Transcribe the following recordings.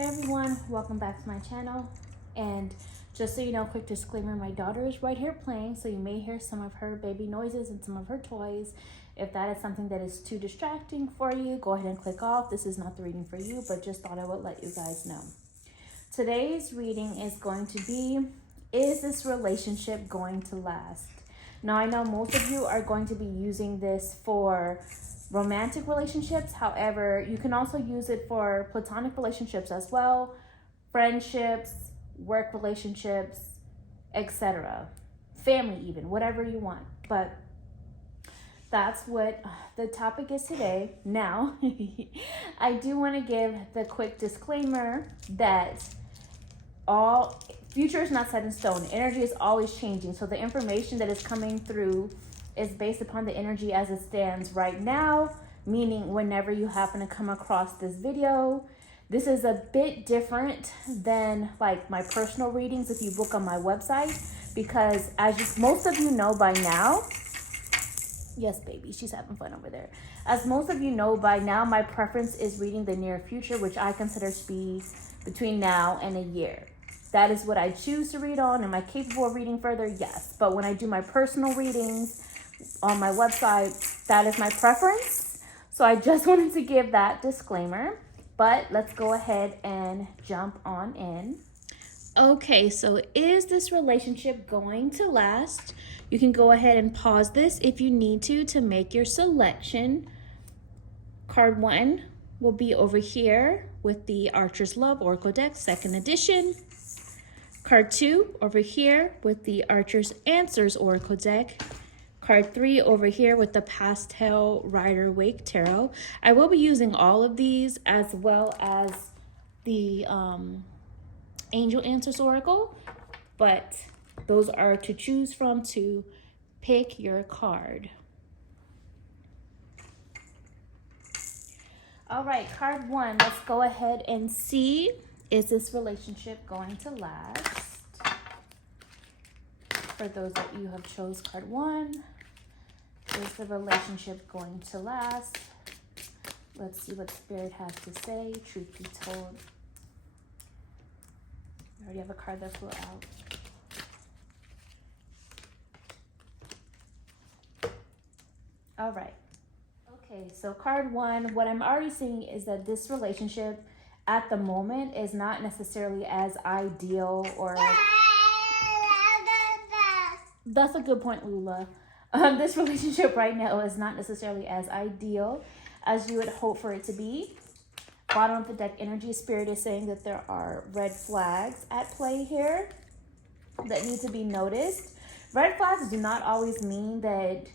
Hey everyone, welcome back to my channel. And just so you know, quick disclaimer, my daughter is right here playing, so you may hear some of her baby noises and some of her toys. If that is something that is too distracting for you, go ahead and click off. This is not the reading for you, but just thought I would let you guys know. Today's reading is going to be, is this relationship going to last? Now I know most of you are going to be using this for romantic relationships. However, you can also use it for platonic relationships as well, friendships, work relationships, etc. Family even, whatever you want. But that's what the topic is today. Now, I do want to give the quick disclaimer that all future is not set in stone. Energy is always changing. So the information that is coming through is based upon the energy as it stands right now, meaning whenever you happen to come across this video. This is a bit different than like my personal readings if you book on my website, because as most of you know by now, yes baby, she's having fun over there. As most of you know by now, my preference is reading the near future, which I consider to be between now and a year. That is what I choose to read on. Am I capable of reading further? Yes. But when I do my personal readings on my website, that is my preference. So I just wanted to give that disclaimer, but let's go ahead and jump on in. Okay, so is this relationship going to last? You can go ahead and pause this if you need to make your selection. Card 1 will be over here with the Archer's Love Oracle deck, 2nd edition. Card 2 over here with the Archer's Answers Oracle deck. Card 3 over here with the Pastel Rider Waite Tarot. I will be using all of these as well as the Angel Answers Oracle, but those are to choose from to pick your card. All right, card 1, let's go ahead and see, is this relationship going to last? For those of you who have chose card 1, is the relationship going to last? Let's see what Spirit has to say, truth be told. I already have a card that flew out. All right. Okay, so card 1, what I'm already seeing is that this relationship at the moment is not necessarily as ideal, or that's a good point, Lula. This relationship right now is not necessarily as ideal as you would hope for it to be. Bottom of the deck energy, Spirit is saying that there are red flags at play here that need to be noticed. Red flags do not always mean that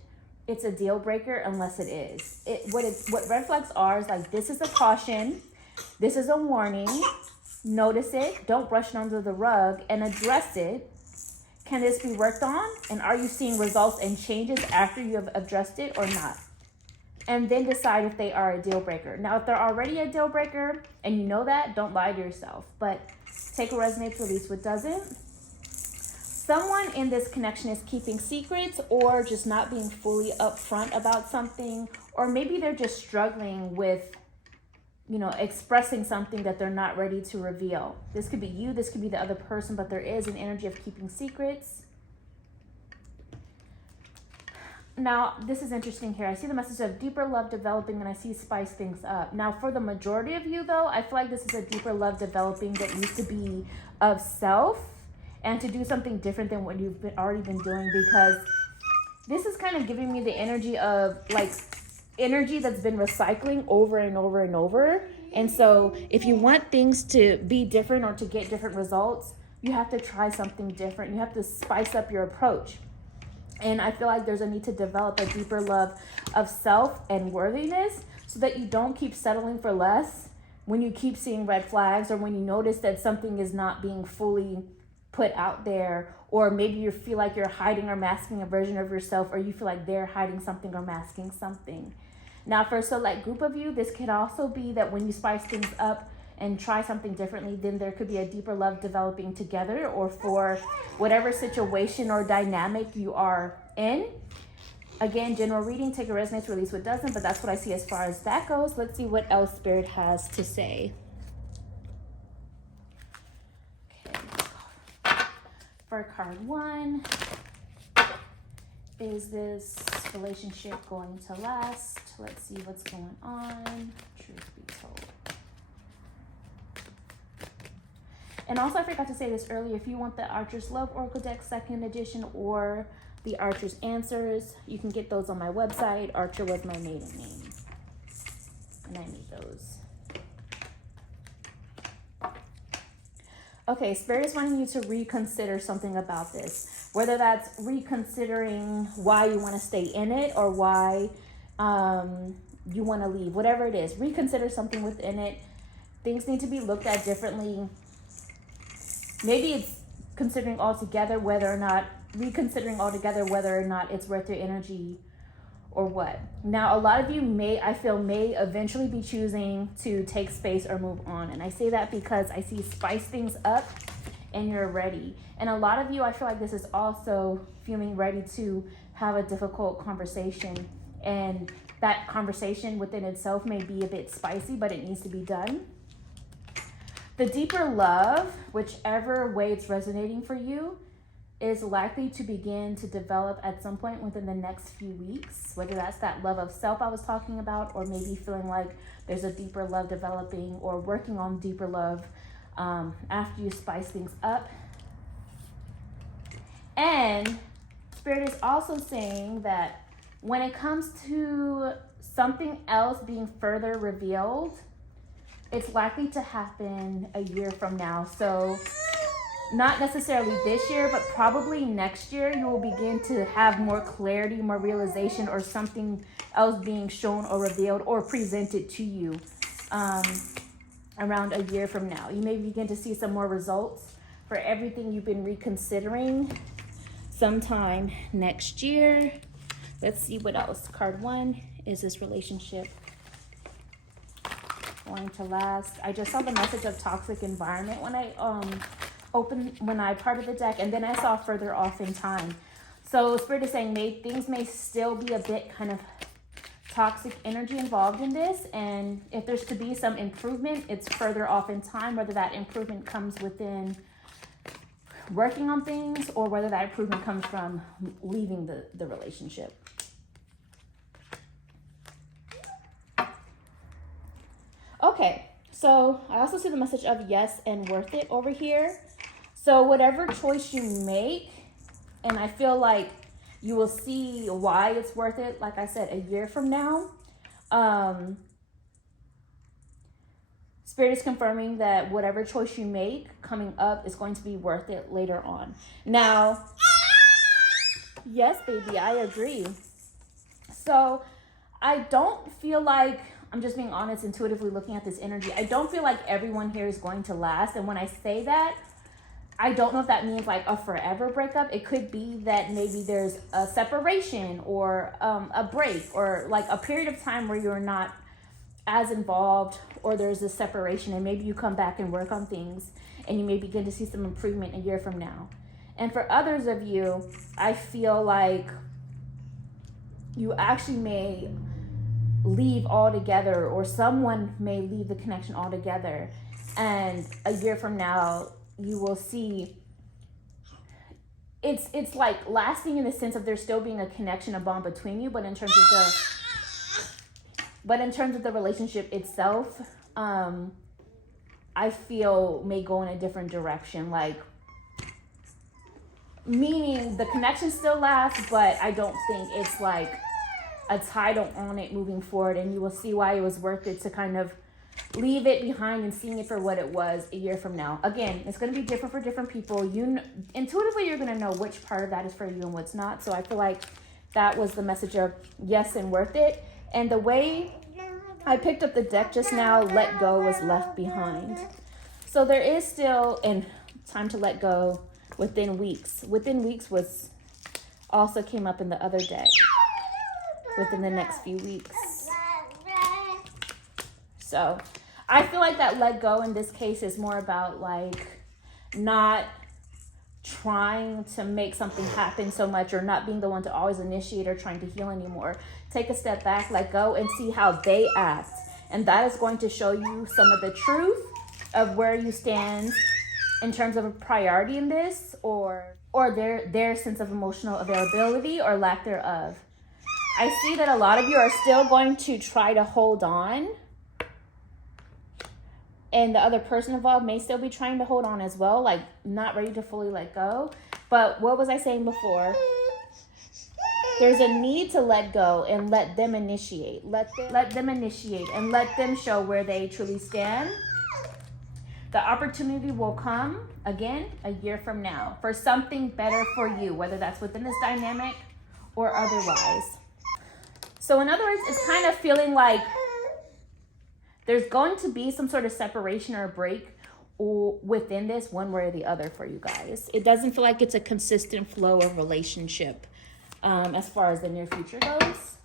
it's a deal breaker unless it is. What red flags are is like, this is a caution, this is a warning, notice it, don't brush it under the rug, and address it. Can this be worked on? And are you seeing results and changes after you have addressed it or not? And then decide if they are a deal breaker. Now, if they're already a deal breaker and you know that, don't lie to yourself. But take what resonates, release what doesn't. Someone in this connection is keeping secrets or just not being fully upfront about something. Or maybe they're just struggling with, expressing something that they're not ready to reveal. This could be you, this could be the other person, but there is an energy of keeping secrets. Now, this is interesting here. I see the message of deeper love developing, and I see spice things up. Now, for the majority of you, though, I feel like this is a deeper love developing that needs to be of self and to do something different than what you've already been doing, because this is kind of giving me the energy of like energy that's been recycling over and over and over. And so if you want things to be different or to get different results, you have to try something different. You have to spice up your approach. And I feel like there's a need to develop a deeper love of self and worthiness so that you don't keep settling for less when you keep seeing red flags, or when you notice that something is not being fully put out there, or maybe you feel like you're hiding or masking a version of yourself, or you feel like they're hiding something or masking something. Now, for a select group of you, this could also be that when you spice things up and try something differently, then there could be a deeper love developing together, or for whatever situation or dynamic you are in. Again, general reading, take what resonates, release what doesn't, but that's what I see as far as that goes. Let's see what else Spirit has to say. for card 1, is this relationship going to last? Let's see what's going on. Truth be told. And also, I forgot to say this earlier, if you want the Archer's Love Oracle deck 2nd edition or the Archer's Answers, you can get those on my website. Archer was my maiden name, and I need those. Okay, Spirit is wanting you to reconsider something about this, whether that's reconsidering why you want to stay in it or why you want to leave, whatever it is. Reconsider something within it. Things need to be looked at differently. Maybe it's reconsidering altogether whether or not it's worth your energy or what. Now, a lot of you may eventually be choosing to take space or move on. And I say that because I see spice things up and you're ready. And a lot of you, I feel like this is also feeling ready to have a difficult conversation. And that conversation within itself may be a bit spicy, but it needs to be done. The deeper love, whichever way it's resonating for you, is likely to begin to develop at some point within the next few weeks, whether that's that love of self I was talking about, or maybe feeling like there's a deeper love developing or working on deeper love after you spice things up. And Spirit is also saying that when it comes to something else being further revealed, it's likely to happen a year from now. So not necessarily this year, but probably next year, you will begin to have more clarity, more realization, or something else being shown or revealed or presented to you around a year from now. You may begin to see some more results for everything you've been reconsidering sometime next year. Let's see what else. Card 1 is this relationship going to last. I just saw the message of toxic environment when I parted the deck, and then I saw further off in time. So Spirit is saying things may still be a bit kind of toxic energy involved in this, and if there's to be some improvement, it's further off in time, whether that improvement comes within working on things or whether that improvement comes from leaving the relationship. Okay, so I also see the message of yes and worth it over here. So whatever choice you make, and I feel like you will see why it's worth it, like I said, a year from now. Spirit is confirming that whatever choice you make coming up is going to be worth it later on. Now, yes, baby, I agree. So I don't feel like, I'm just being honest, intuitively looking at this energy, I don't feel like everyone here is going to last. And when I say that, I don't know if that means like a forever breakup. It could be that maybe there's a separation or a break or like a period of time where you're not as involved, or there's a separation and maybe you come back and work on things and you may begin to see some improvement a year from now. And for others of you, I feel like you actually may leave altogether, or someone may leave the connection altogether, and a year from now you will see it's like lasting in the sense of there still being a connection, a bond between you, but in terms of the relationship itself, I feel may go in a different direction, like meaning the connection still lasts, but I don't think it's like a title on it moving forward, and you will see why it was worth it to kind of leave it behind and seeing it for what it was a year from now. Again, it's going to be different for different people. Intuitively, you're going to know which part of that is for you and what's not. So I feel like that was the message of yes and worth it. And the way I picked up the deck just now, let go was left behind. So there is still time to let go within weeks. Within weeks was also came up in the other deck. Within the next few weeks. So I feel like that let go in this case is more about like not trying to make something happen so much, or not being the one to always initiate or trying to heal anymore. Take a step back, let go, and see how they act. And that is going to show you some of the truth of where you stand in terms of a priority in this, or their sense of emotional availability or lack thereof. I see that a lot of you are still going to try to hold on, and the other person involved may still be trying to hold on as well, like not ready to fully let go. But what was I saying before? There's a need to let go and let them initiate. Let them initiate and let them show where they truly stand. The opportunity will come again a year from now for something better for you, whether that's within this dynamic or otherwise. So in other words, it's kind of feeling like there's going to be some sort of separation or break within this, one way or the other, for you guys. It doesn't feel like it's a consistent flow of relationship as far as the near future goes.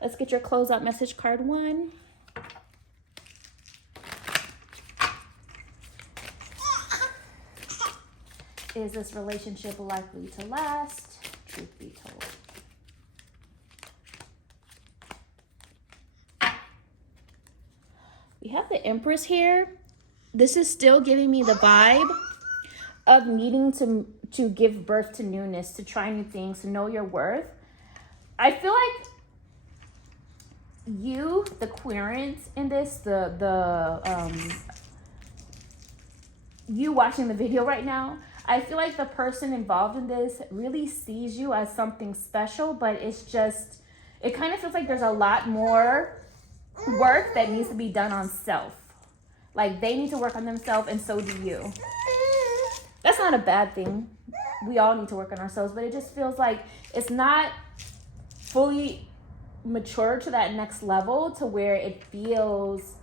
Let's get your closeout message card 1. Is this relationship likely to last? Truth be told. We have the Empress here. This is still giving me the vibe of needing to give birth to newness, to try new things, to know your worth. I feel like you, the querent in this, you watching the video right now, I feel like the person involved in this really sees you as something special, but it's just, it kind of feels like there's a lot more work that needs to be done on self. Like they need to work on themselves, and so do you. That's not a bad thing. We all need to work on ourselves, but it just feels like it's not fully mature to that next level to where it feels,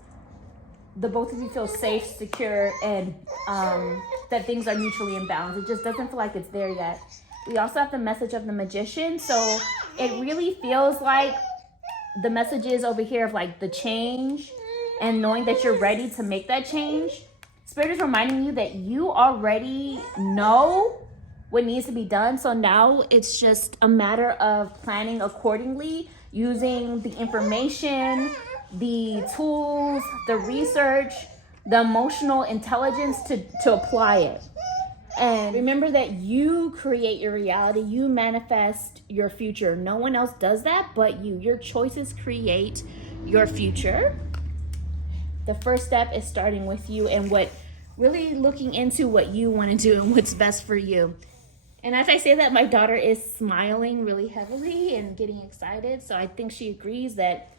the both of you feel safe, secure, and that things are mutually in balance. It just doesn't feel like it's there yet. We also have the message of the Magician. So it really feels like the messages over here of like the change and knowing that you're ready to make that change. Spirit is reminding you that you already know what needs to be done. So now it's just a matter of planning accordingly, using the information, the tools, the research, the emotional intelligence to apply it. And remember that you create your reality, you manifest your future. No one else does that but you. Your choices create your future. The first step is starting with you and really looking into what you want to do and what's best for you. And as I say that, my daughter is smiling really heavily and getting excited. So I think she agrees that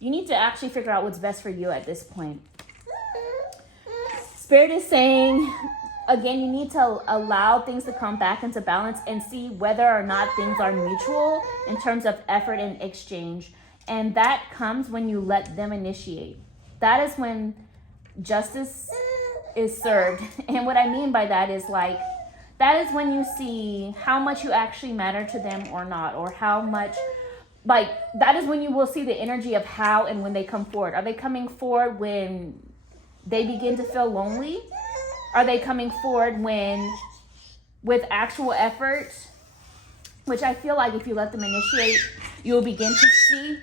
you need to actually figure out what's best for you at this point. Spirit is saying, again, you need to allow things to come back into balance and see whether or not things are mutual in terms of effort and exchange. And that comes when you let them initiate. That is when justice is served. And what I mean by that is like, that is when you see how much you actually matter to them or not, or how much, like, that is when you will see the energy of how and when they come forward. Are they coming forward when they begin to feel lonely? Are they coming forward when, with actual effort, which I feel like if you let them initiate, you will begin to see.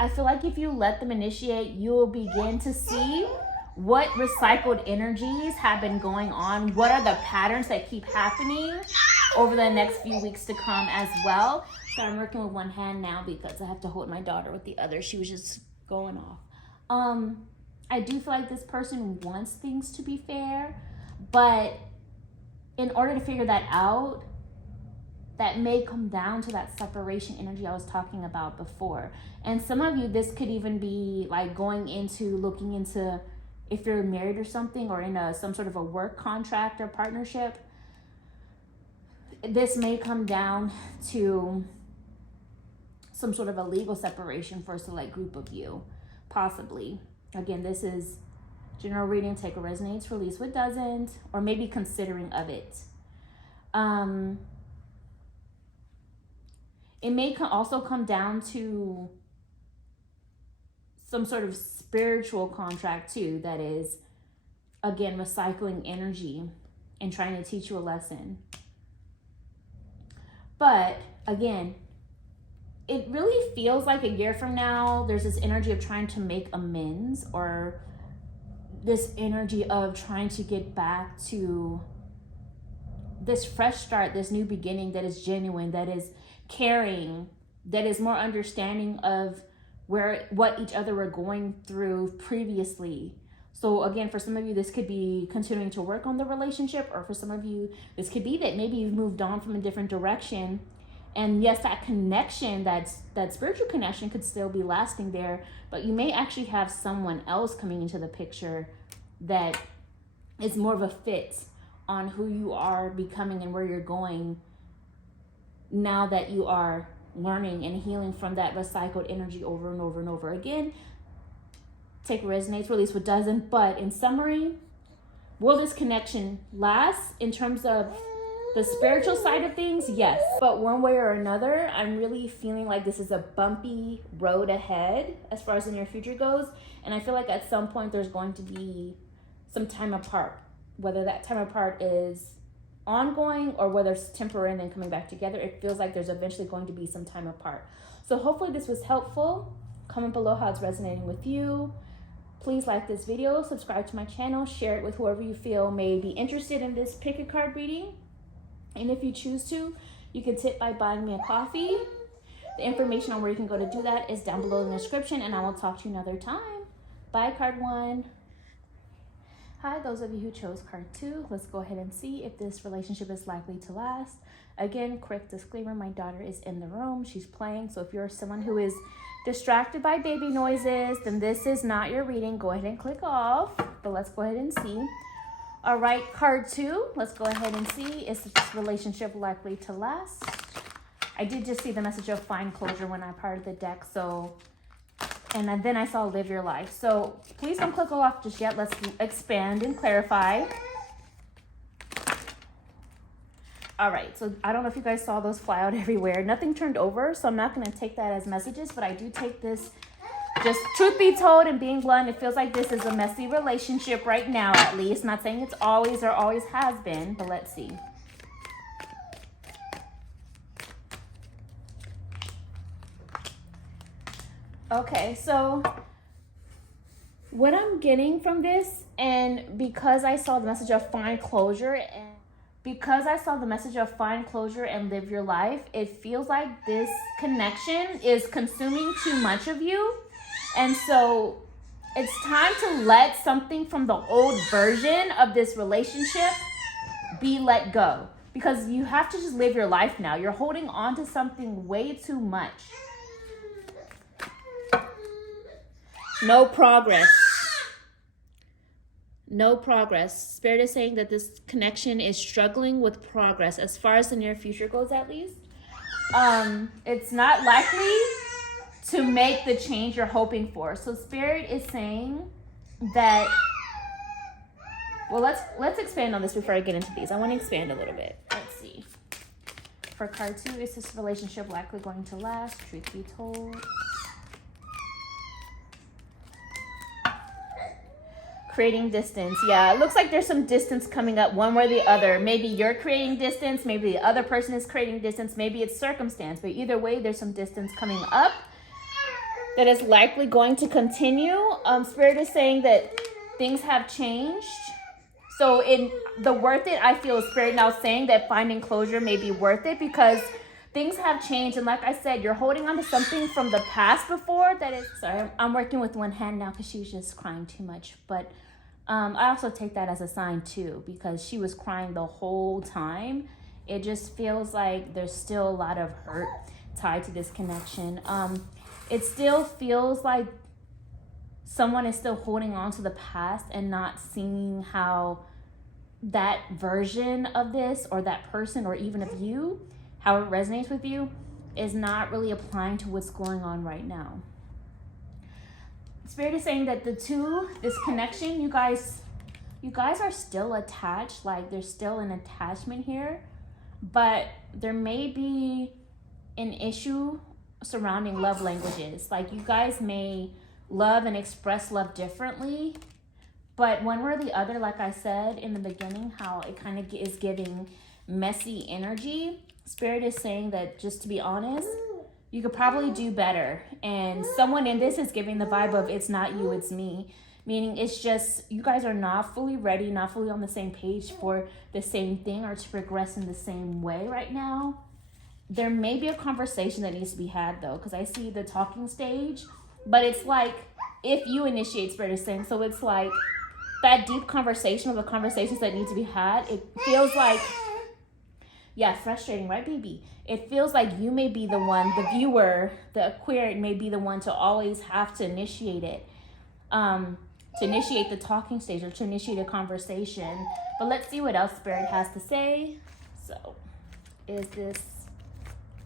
I feel like if you let them initiate, you will begin to see what recycled energies have been going on. What are the patterns that keep happening over the next few weeks to come as well. So I'm working with one hand now because I have to hold my daughter with the other. She was just going off. I do feel like this person wants things to be fair, but in order to figure that out, that may come down to that separation energy I was talking about before. And some of you, this could even be like looking into if you're married or something, or in some sort of a work contract or partnership. This may come down to some sort of a legal separation for a select group of you, possibly. Again, this is general reading. Take what resonates, release what doesn't, or maybe considering of it. It may also come down to some sort of spiritual contract too, that is, again, recycling energy and trying to teach you a lesson. But again, it really feels like a year from now, there's this energy of trying to make amends, or this energy of trying to get back to this fresh start, this new beginning that is genuine, that is caring, that is more understanding of what each other were going through previously. So again, for some of you, this could be continuing to work on the relationship, or for some of you, this could be that maybe you've moved on from a different direction. And yes, that connection, that spiritual connection could still be lasting there, but you may actually have someone else coming into the picture that is more of a fit on who you are becoming and where you're going now that you are learning and healing from that recycled energy over and over and over again. Take what resonates, release what doesn't. But in summary, will this connection last in terms of the spiritual side of things? Yes. But one way or another, I'm really feeling like this is a bumpy road ahead as far as the near future goes. And I feel like at some point there's going to be some time apart. Whether that time apart is ongoing or whether it's temporary and then coming back together, it feels like there's eventually going to be some time apart. So hopefully this was helpful. Comment below how it's resonating with you. Please like this video, subscribe to my channel, share it with whoever you feel may be interested in this pick a card reading. And if you choose to, you can tip by buying me a coffee. The information on where you can go to do that is down below in the description, and I will talk to you another time. Bye, card 1. Hi, those of you who chose card 2, let's go ahead and see if this relationship is likely to last. Again, quick disclaimer, my daughter is in the room. She's playing, so if you're someone who is distracted by baby noises, then this is not your reading. Go ahead and click off, but let's go ahead and see. All right, card 2, let's go ahead and see, is this relationship likely to last? I did just see the message of find closure when I parted the deck, so, and then I saw live your life. So please don't click off just yet. Let's expand and clarify. All right, so I don't know if you guys saw those fly out everywhere. Nothing turned over, so I'm not going to take that as messages, but I do take this, just truth be told and being blunt, it feels like this is a messy relationship right now, at least. Not saying it's always or always has been, but let's see. Okay, so what I'm getting from this, and because I saw the message of find closure and live your life, it feels like this connection is consuming too much of you. And so it's time to let something from the old version of this relationship be let go, because you have to just live your life now. You're holding on to something way too much. No progress. No progress. Spirit is saying that this connection is struggling with progress as far as the near future goes, at least. It's not likely to make the change you're hoping for. So Spirit is saying that, well, let's expand on this before I get into these. I want to expand a little bit. Let's see. For card 2, is this relationship likely going to last? Truth be told. Creating distance. Yeah, it looks like there's some distance coming up one way or the other. Maybe you're creating distance. Maybe the other person is creating distance. Maybe it's circumstance. But either way, there's some distance coming up that is likely going to continue. Spirit is saying that things have changed. So in the worth it, I feel Spirit now saying that finding closure may be worth it because things have changed. And like I said, you're holding on to something from the past before that is... Sorry, I'm working with one hand now because she was just crying too much. But I also take that as a sign too, because she was crying the whole time. It just feels like there's still a lot of hurt tied to this connection. It still feels like someone is still holding on to the past and not seeing how that version of this or that person or even of you, how it resonates with you, is not really applying to what's going on right now. Spirit is saying that this connection, you guys are still attached, like there's still an attachment here, but there may be an issue surrounding love languages. Like you guys may love and express love differently, but one way or the other, like I said in the beginning, how it kind of is giving messy energy. Spirit is saying that, just to be honest, you could probably do better. And someone in this is giving the vibe of it's not you, it's me. meaning it's just you guys are not fully ready, not fully on the same page for the same thing or to progress in the same way right now. There may be a conversation that needs to be had though, because I see the talking stage, but it's like if you initiate, Spirit is saying, so it's like that deep conversation or the conversations that need to be had. It feels like, yeah, frustrating, right, baby? It feels like you may be the one, the viewer, the queer may be the one to always have to initiate it, to initiate the talking stage or to initiate a conversation. But let's see what else Spirit has to say. So, is this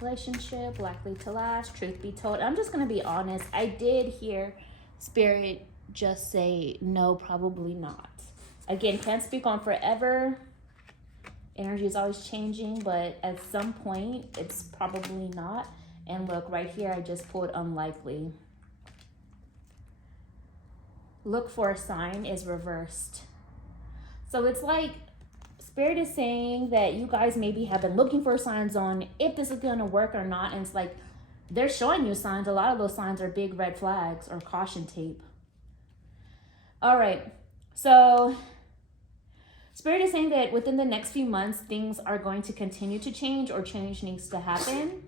relationship likely to last? Truth be told, I'm just going to be honest. I did hear Spirit just say, no, probably not. Again, can't speak on forever. Energy is always changing, but at some point, it's probably not. And look, right here, I just pulled unlikely. Look for a sign is reversed. So it's like Spirit is saying that you guys maybe have been looking for signs on if this is going to work or not. And it's like they're showing you signs. A lot of those signs are big red flags or caution tape. All right. So Spirit is saying that within the next few months, things are going to continue to change or change needs to happen.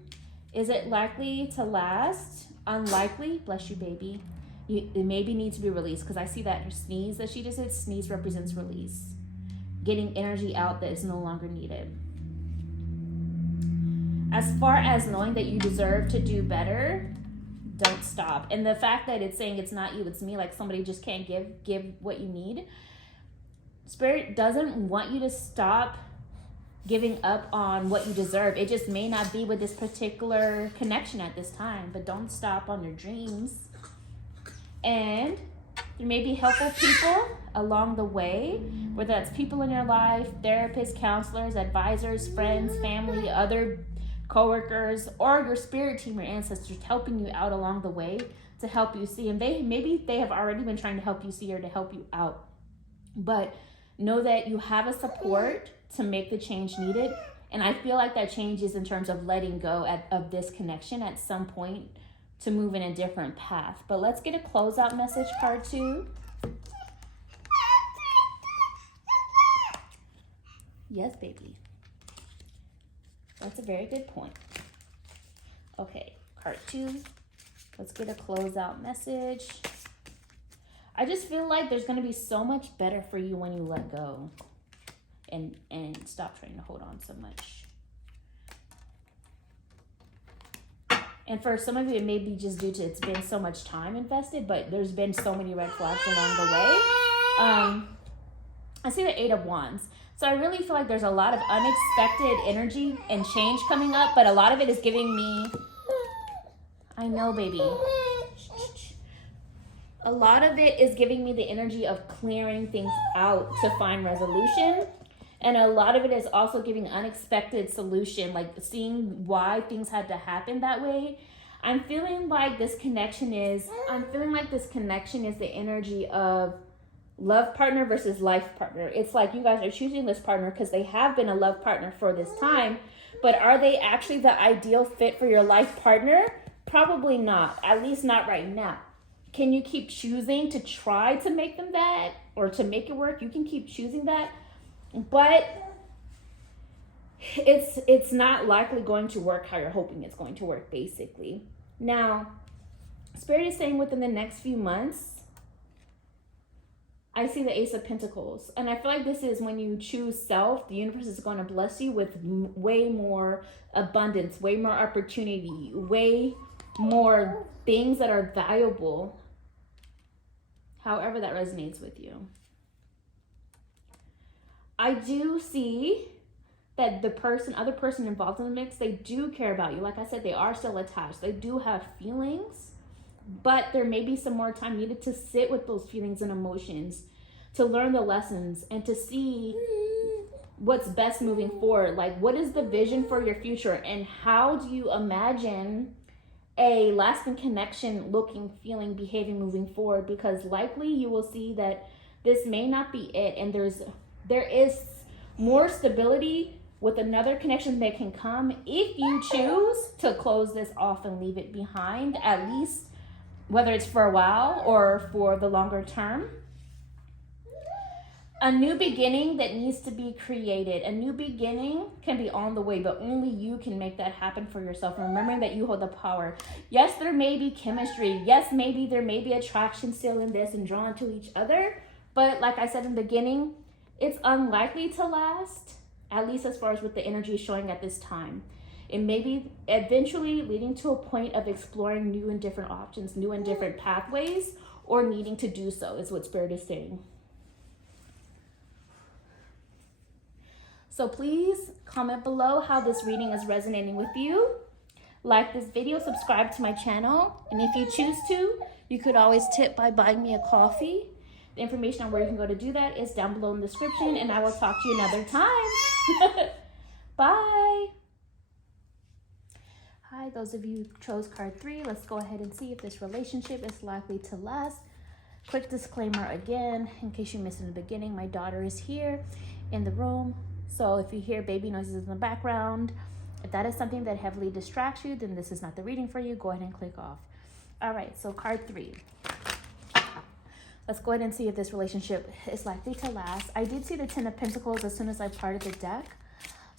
Is it likely to last? Unlikely. Bless you, baby. It maybe needs to be released because I see that her sneeze that she just did, sneeze represents release. Getting energy out that is no longer needed. As far as knowing that you deserve to do better, don't stop. And the fact that it's saying it's not you, it's me, like somebody just can't give what you need. Spirit doesn't want you to stop giving up on what you deserve. It just may not be with this particular connection at this time, but don't stop on your dreams. And there may be helpful people along the way, whether that's people in your life, therapists, counselors, advisors, friends, family, other coworkers, or your spirit team or ancestors helping you out along the way to help you see. And maybe they have already been trying to help you see or to help you out. But know that you have a support to make the change needed. And I feel like that change is in terms of letting go of this connection at some point to move in a different path. But let's get a closeout message card too. Yes, baby. That's a very good point. Okay, card 2. Let's get a closeout message. I just feel like there's going to be so much better for you when you let go and stop trying to hold on so much. And for some of you, it may be just due to it's been so much time invested, but there's been so many red flags along the way. I see the 8 of Wands. So I really feel like there's a lot of unexpected energy and change coming up, but a lot of it is giving me, I know, baby. A lot of it is giving me the energy of clearing things out to find resolution. And a lot of it is also giving unexpected solution, like seeing why things had to happen that way. I'm feeling like this connection is the energy of love partner versus life partner. It's like you guys are choosing this partner because they have been a love partner for this time, but are they actually the ideal fit for your life partner? Probably not, at least not right now. Can you keep choosing to try to make them that or to make it work? You can keep choosing that, but it's not likely going to work how you're hoping it's going to work, basically. Now, Spirit is saying within the next few months, I see the Ace of Pentacles. And I feel like this is when you choose self, the universe is going to bless you with way more abundance, way more opportunity, way more things that are valuable. However that resonates with you. I do see that the other person involved in the mix, they do care about you. Like I said, they are still attached. They do have feelings, but there may be some more time needed to sit with those feelings and emotions, to learn the lessons and to see what's best moving forward. Like, what is the vision for your future and how do you imagine a lasting connection looking, feeling, behaving moving forward? Because likely you will see that this may not be it, and there is more stability with another connection that can come if you choose to close this off and leave it behind, at least whether it's for a while or for the longer term. A new beginning that needs to be created. A new beginning can be on the way, but only you can make that happen for yourself. Remembering that you hold the power. Yes, there may be chemistry. Yes, maybe there may be attraction still in this and drawn to each other. But like I said in the beginning, it's unlikely to last, at least as far as what the energy is showing at this time. It may be eventually leading to a point of exploring new and different options, new and different pathways, or needing to do so is what Spirit is saying. So please comment below how this reading is resonating with you. Like this video, subscribe to my channel. And if you choose to, you could always tip by buying me a coffee. The information on where you can go to do that is down below in the description, and I will talk to you another time. Bye. Hi, those of you who chose card 3, let's go ahead and see if this relationship is likely to last. Quick disclaimer again, in case you missed in the beginning, my daughter is here in the room. So if you hear baby noises in the background, if that is something that heavily distracts you, then this is not the reading for you. Go ahead and click off. All right, so card 3. Let's go ahead and see if this relationship is likely to last. I did see the 10 of Pentacles as soon as I parted the deck.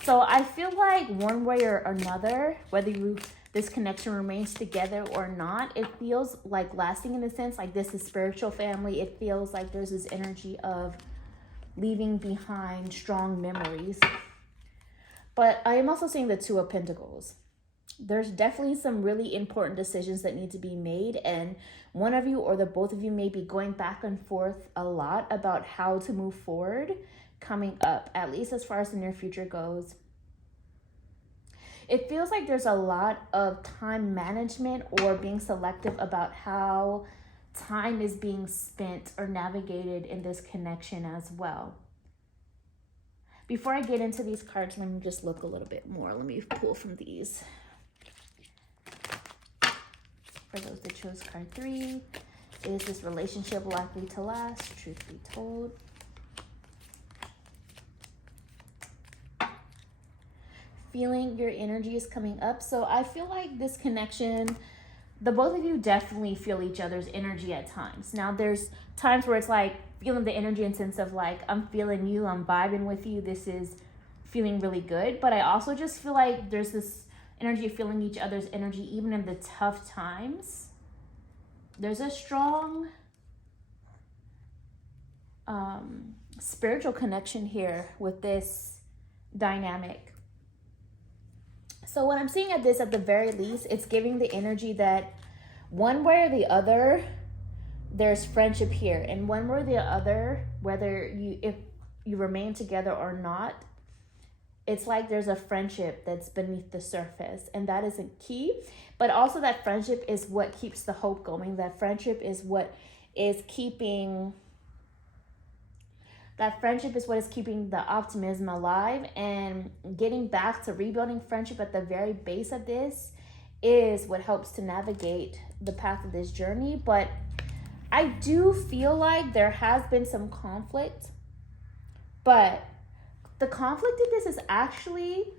So I feel like one way or another, whether this connection remains together or not, it feels like lasting in a sense, like this is spiritual family. It feels like there's this energy of leaving behind strong memories. But I am also seeing the 2 of Pentacles. There's definitely some really important decisions that need to be made, and one of you or the both of you may be going back and forth a lot about how to move forward coming up, at least as far as the near future goes. It feels like there's a lot of time management or being selective about how time is being spent or navigated in this connection as well. Before I get into these cards, let me just look a little bit more. Let me pull from these. For those that chose card 3, is this relationship likely to last? Truth be told. Feeling your energy is coming up. So I feel like this connection, the both of you definitely feel each other's energy at times. Now there's times where it's like feeling the energy in sense of like, I'm feeling you, I'm vibing with you, this is feeling really good. But I also just feel like there's this energy of feeling each other's energy even in the tough times. There's a strong spiritual connection here with this dynamic. So what I'm seeing at this, at the very least, it's giving the energy that one way or the other, there's friendship here. And one way or the other, if you remain together or not, it's like there's a friendship that's beneath the surface. And that isn't key. But also that friendship is what keeps the hope going. That friendship is what is keeping... That friendship is what is keeping the optimism alive, and getting back to rebuilding friendship at the very base of this is what helps to navigate the path of this journey. But I do feel like there has been some conflict, but the conflict in this is actually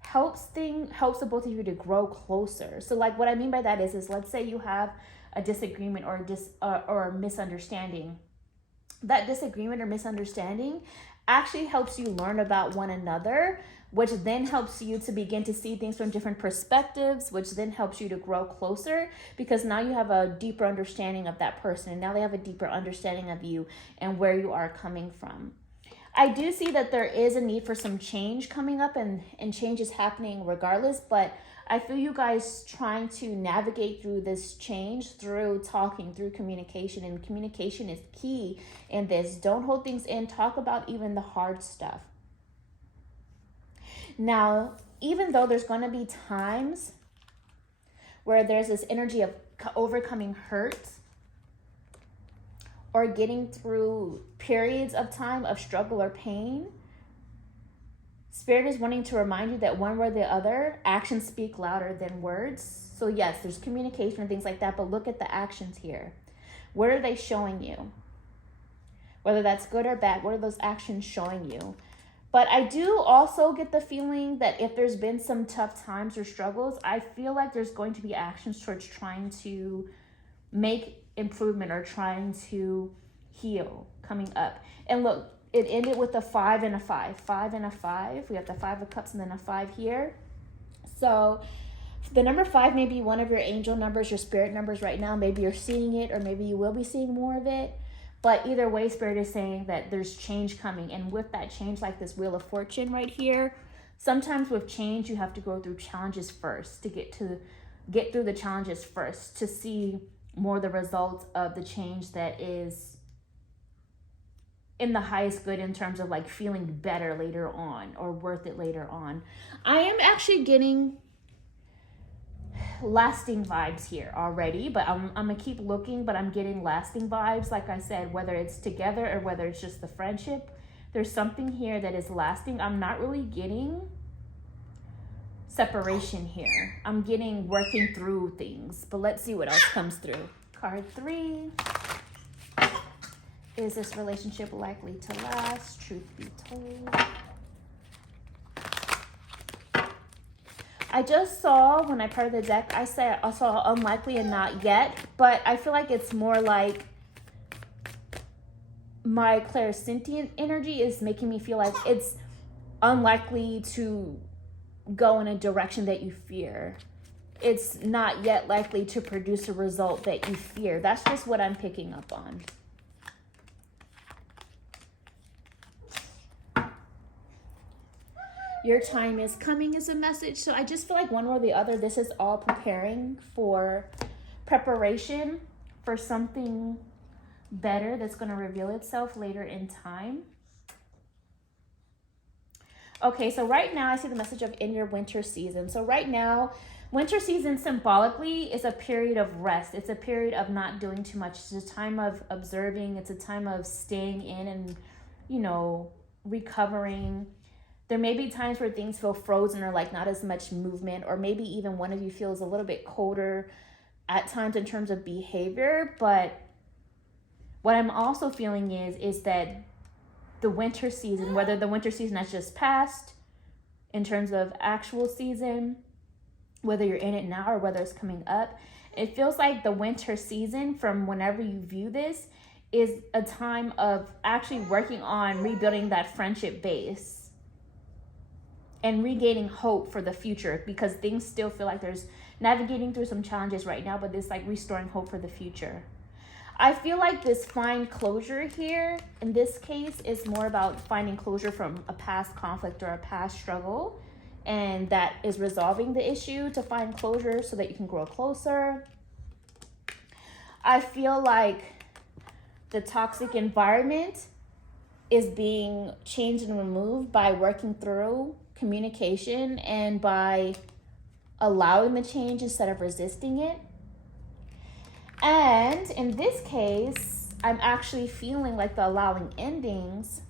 helps the both of you to grow closer. So like what I mean by that is let's say you have a disagreement or a misunderstanding. That disagreement or misunderstanding actually helps you learn about one another, which then helps you to begin to see things from different perspectives, which then helps you to grow closer, because now you have a deeper understanding of that person, and now they have a deeper understanding of you and where you are coming from. I do see that there is a need for some change coming up, and change is happening regardless, but I feel you guys trying to navigate through this change through talking, through communication, and communication is key in this. Don't hold things in. Talk about even the hard stuff. Now, even though there's going to be times where there's this energy of overcoming hurt or getting through periods of time of struggle or pain, Spirit is wanting to remind you that one way or the other, actions speak louder than words. So yes, there's communication and things like that, but look at the actions here. What are they showing you? Whether that's good or bad, what are those actions showing you? But I do also get the feeling that if there's been some tough times or struggles, I feel like there's going to be actions towards trying to make improvement or trying to heal coming up. And look, it ended with a 5 and a 5. 5 and a 5. We have the 5 of Cups and then a 5 here. So the number 5 may be one of your angel numbers, your spirit numbers right now. Maybe you're seeing it, or maybe you will be seeing more of it. But either way, Spirit is saying that there's change coming. And with that change, like this Wheel of Fortune right here, sometimes with change, you have to go through challenges first to get through the challenges first to see more the results of the change that is in the highest good in terms of like feeling better later on or worth it later on. I am actually getting lasting vibes here already, but I'm gonna keep looking, but I'm getting lasting vibes. Like I said, whether it's together or whether it's just the friendship, there's something here that is lasting. I'm not really getting separation here. I'm getting working through things, but let's see what else comes through. Card 3. Is this relationship likely to last? Truth be told. I just saw, when I parted the deck, I saw unlikely and not yet, but I feel like it's more like my clairsentient energy is making me feel like it's unlikely to go in a direction that you fear. It's not yet likely to produce a result that you fear. That's just what I'm picking up on. Your time is coming is a message. So I just feel like one way or the other, this is all preparing for preparation for something better that's going to reveal itself later in time. Okay, so right now I see the message of in your winter season. So right now, winter season symbolically is a period of rest. It's a period of not doing too much. It's a time of observing. It's a time of staying in and, you know, recovering. There may be times where things feel frozen or like not as much movement, or maybe even one of you feels a little bit colder at times in terms of behavior. But what I'm also feeling is that the winter season, whether the winter season has just passed in terms of actual season, whether you're in it now or whether it's coming up, it feels like the winter season, from whenever you view this, is a time of actually working on rebuilding that friendship base and regaining hope for the future, because things still feel like there's navigating through some challenges right now, but it's like restoring hope for the future. I feel like this find closure here, in this case, is more about finding closure from a past conflict or a past struggle, and that is resolving the issue to find closure so that you can grow closer. I feel like the toxic environment is being changed and removed by working through communication and by allowing the change instead of resisting it. And in this case, I'm actually feeling like the allowing endings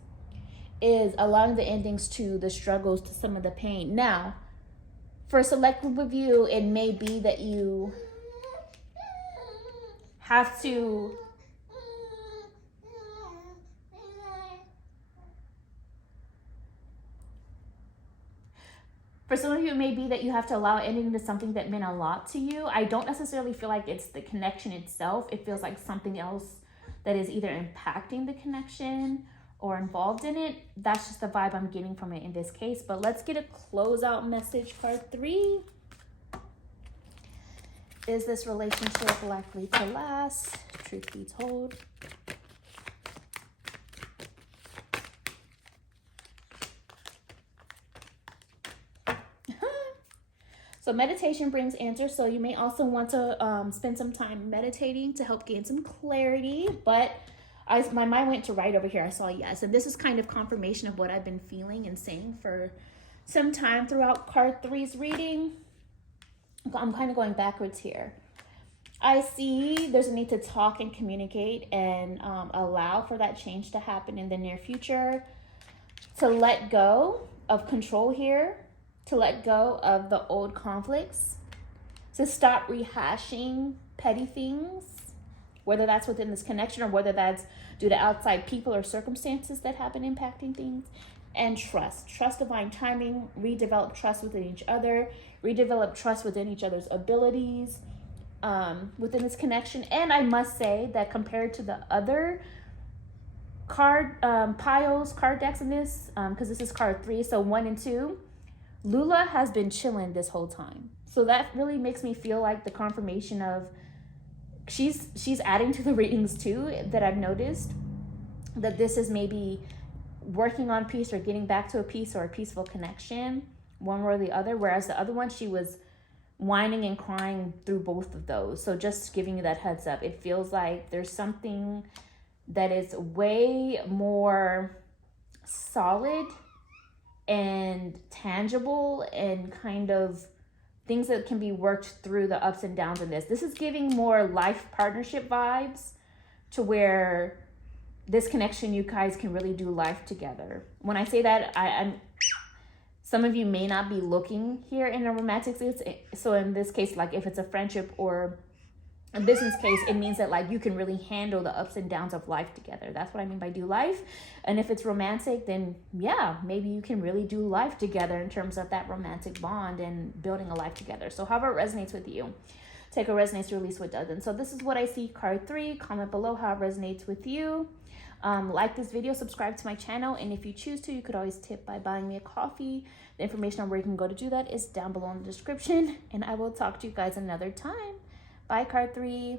is allowing the endings to the struggles, to some of the pain. Now, for a select group of you, it may be that you have to For some of you, it may be that you have to allow ending to something that meant a lot to you. I don't necessarily feel like it's the connection itself. It feels like something else that is either impacting the connection or involved in it. That's just the vibe I'm getting from it in this case. But let's get a closeout message, card 3. Is this relationship likely to last? Truth be told. So meditation brings answers. So you may also want to spend some time meditating to help gain some clarity. But my mind went to right over here. I saw yes. And this is kind of confirmation of what I've been feeling and saying for some time throughout card 3's reading. I'm kind of going backwards here. I see there's a need to talk and communicate and allow for that change to happen in the near future. To let go of control here. To let go of the old conflicts, to stop rehashing petty things, whether that's within this connection or whether that's due to outside people or circumstances that have been impacting things, and trust divine timing, redevelop trust within each other, redevelop trust within each other's abilities within this connection. And I must say that compared to the other card piles, card decks in this, because this is card 3, so 1 and 2. Lula has been chilling this whole time. So that really makes me feel like the confirmation of she's adding to the readings too, that I've noticed, that this is maybe working on peace or getting back to a peace or a peaceful connection, one or the other, whereas the other one, she was whining and crying through both of those. So just giving you that heads up, it feels like there's something that is way more solid and tangible and kind of things that can be worked through the ups and downs in this. This is giving more life partnership vibes, to where this connection, you guys can really do life together. When I say that, I'm some of you may not be looking here in a romantic sense. So in this case, like if it's a friendship or a business case, it means that like you can really handle the ups and downs of life together. That's what I mean by do life. And if it's romantic, then yeah, maybe you can really do life together in terms of that romantic bond and building a life together. So however it resonates with you, take what resonates, release what doesn't. So this is what I see, card 3. Comment below how it resonates with you. Like this video, subscribe to my channel, and if you choose to, you could always tip by buying me a coffee. The information on where you can go to do that is down below in the description, and I will talk to you guys another time. Bye, card 3.